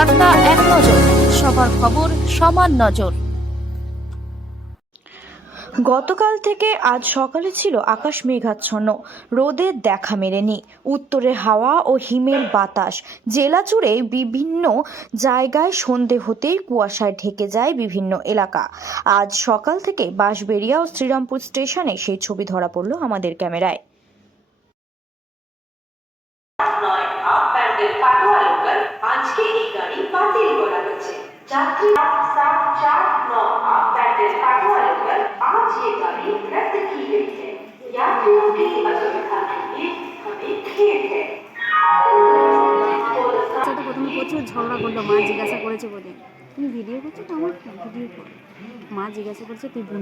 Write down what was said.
বার্তা এক নজর সবার খবর সমান নজর। গতকাল থেকে আজ সকালে ছিল আকাশ মেঘাচ্ছন্ন রোদের দেখা মেলেনি। উত্তরে হাওয়া ও হিমেল বাতাস জেলা জুড়ে বিভিন্ন জায়গায় সন্ধে হতেই কুয়াশায় ঢেকে যায় বিভিন্ন এলাকা। আজ সকাল থেকে বাঁশবেড়িয়া ও শ্রীরামপুর স্টেশনে সেই ছবি ধরা পড়ল আমাদের ক্যামেরায়। আজকে হয়েছে যাত্রী आठ सात चार नौ आप पैंतीस काटवा लोकल आज ये गाड़ी रद्द की गई है यात्रियों की असुविधा के लिए हमें खेद है সাথে প্রথমে প্রচুর ঝগড়া করলো মা জিজ্ঞাসা করেছে বলে তুমি ভিডিও করছো তো আমার ভিডিও করো মা জিজ্ঞাসা করছে তুই বোন